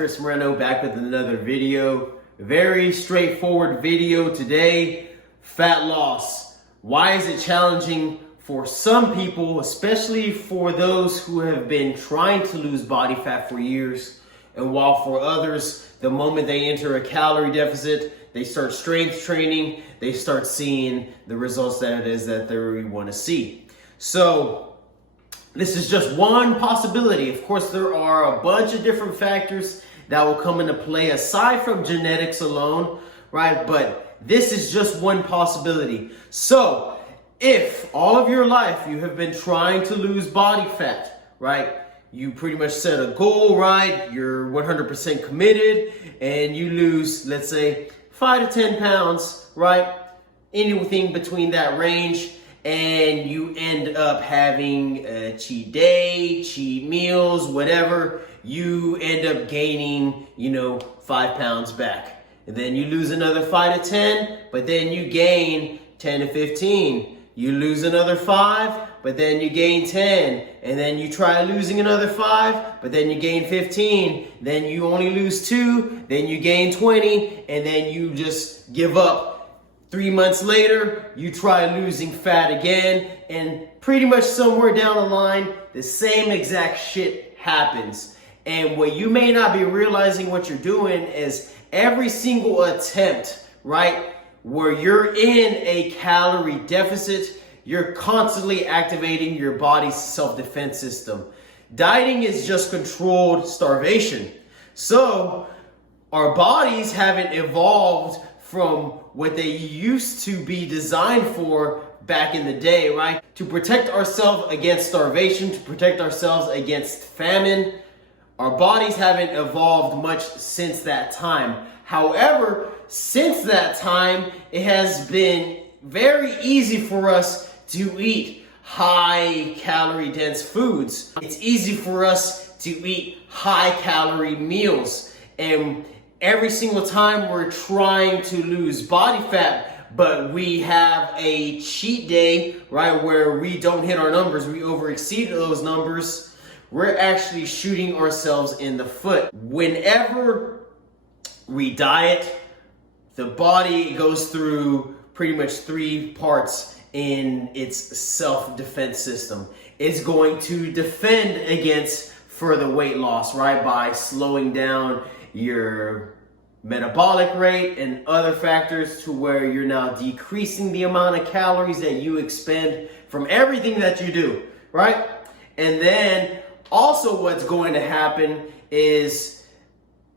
Chris Moreno back with another video. Very straightforward video today. Fat loss. Why is it challenging for some people, especially for those who have been trying to lose body fat for years? And while for others, the moment they enter a calorie deficit, they start strength training, they start seeing the results that it is that they really want to see. So this is just one possibility. Of course, there are a bunch of different factors that will come into play aside from genetics alone, right? But this is just one possibility. So if all of your life you have been trying to lose body fat, right? You pretty much set a goal, right? You're 100% committed and you lose, let's say, 5 to 10 pounds, right? Anything between that range. And you end up having a cheat day, cheat meals, whatever, you end up gaining, 5 pounds back. And then you lose another 5 to 10, but then you gain 10 to 15. You lose another 5, but then you gain 10. And then you try losing another 5, but then you gain 15. Then you only lose 2, then you gain 20, and then you just give up. 3 months later, you try losing fat again, and pretty much somewhere down the line, the same exact shit happens. And what you may not be realizing what you're doing is every single attempt, right, where you're in a calorie deficit, you're constantly activating your body's self-defense system. Dieting is just controlled starvation. So our bodies haven't evolved from what they used to be designed for back in the day, right? To protect ourselves against starvation, to protect ourselves against famine. Our bodies haven't evolved much since that time. However, since that time, it has been very easy for us to eat high calorie dense foods. It's easy for us to eat high calorie meals. And every single time we're trying to lose body fat, but we have a cheat day, right, where we don't hit our numbers, we overexceed those numbers, we're actually shooting ourselves in the foot. Whenever we diet, the body goes through pretty much 3 parts in its self-defense system. It's going to defend against further weight loss, right, by slowing down your metabolic rate and other factors to where you're now decreasing the amount of calories that you expend from everything that you do, right? And then also what's going to happen is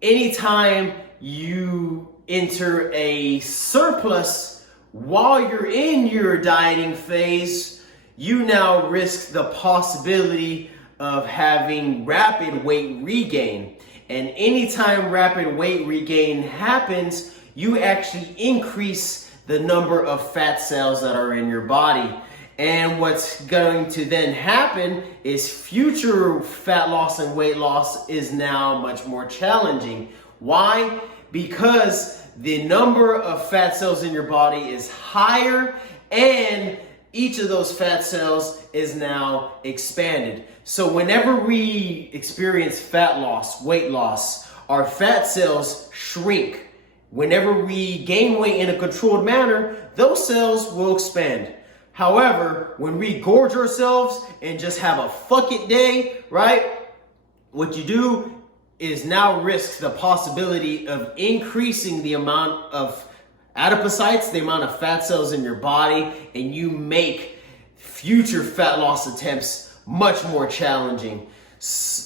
anytime you enter a surplus while you're in your dieting phase, you now risk the possibility of having rapid weight regain. And anytime rapid weight regain happens, you actually increase the number of fat cells that are in your body. And what's going to then happen is future fat loss and weight loss is now much more challenging. Why? Because the number of fat cells in your body is higher and each of those fat cells is now expanded. So whenever we experience fat loss, weight loss, our fat cells shrink. Whenever we gain weight in a controlled manner, those cells will expand. However, when we gorge ourselves and just have a fuck it day, right? What you do is now risk the possibility of increasing the amount of adipocytes, the amount of fat cells in your body, and you make future fat loss attempts much more challenging.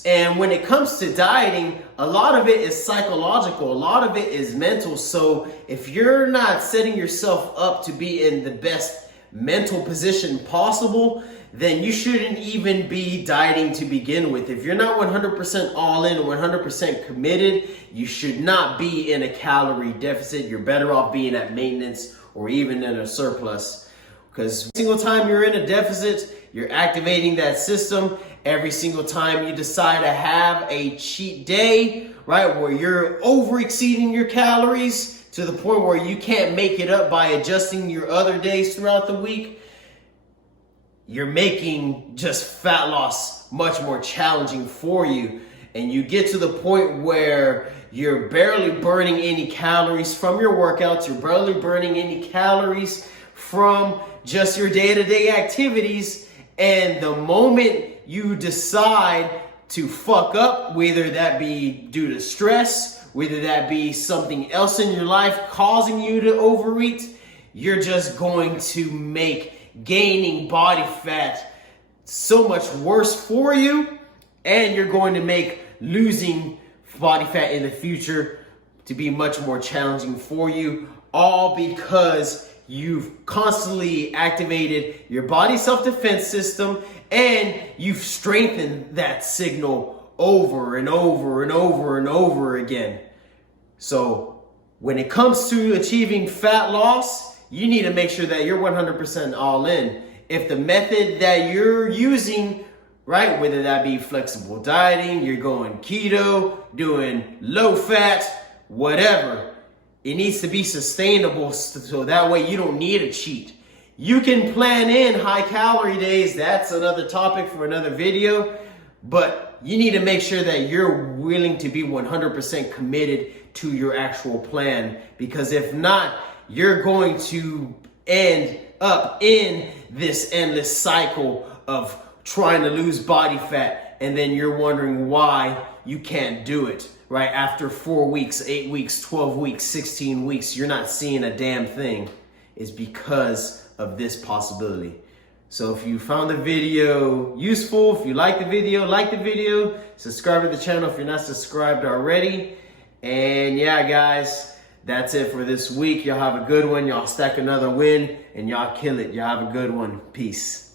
And when it comes to dieting, a lot of it is psychological, a lot of it is mental. So if you're not setting yourself up to be in the best mental position possible, then you shouldn't even be dieting to begin with. If you're not 100% all in, 100% committed, you should not be in a calorie deficit. You're better off being at maintenance or even in a surplus. Because every single time you're in a deficit, you're activating that system. Every single time you decide to have a cheat day, right, where you're over exceeding your calories to the point where you can't make it up by adjusting your other days throughout the week, you're making just fat loss much more challenging for you. and you get to the point where you're barely burning any calories from your workouts, you're barely burning any calories from just your day-to-day activities, and the moment you decide to fuck up, whether that be due to stress, whether that be something else in your life causing you to overeat, you're just going to make gaining body fat so much worse for you, and you're going to make losing body fat in the future to be much more challenging for you, all because you've constantly activated your body self-defense system and you've strengthened that signal over and over and over and over again. So when it comes to achieving fat loss, you need to make sure that you're 100% all in. If the method that you're using, right, whether that be flexible dieting, you're going keto, doing low fat, whatever, it needs to be sustainable so that way you don't need a cheat. You can plan in high calorie days. That's another topic for another video, but you need to make sure that you're willing to be 100% committed to your actual plan, because if not, you're going to end up in this endless cycle of trying to lose body fat, and then you're wondering why you can't do it, right? After 4 weeks, 8 weeks, 12 weeks, 16 weeks, you're not seeing a damn thing. It's because of this possibility. So if you found the video useful, if you like the video, subscribe to the channel if you're not subscribed already. And yeah, guys, that's it for this week. Y'all have a good one. Y'all stack another win and y'all kill it. Y'all have a good one. Peace.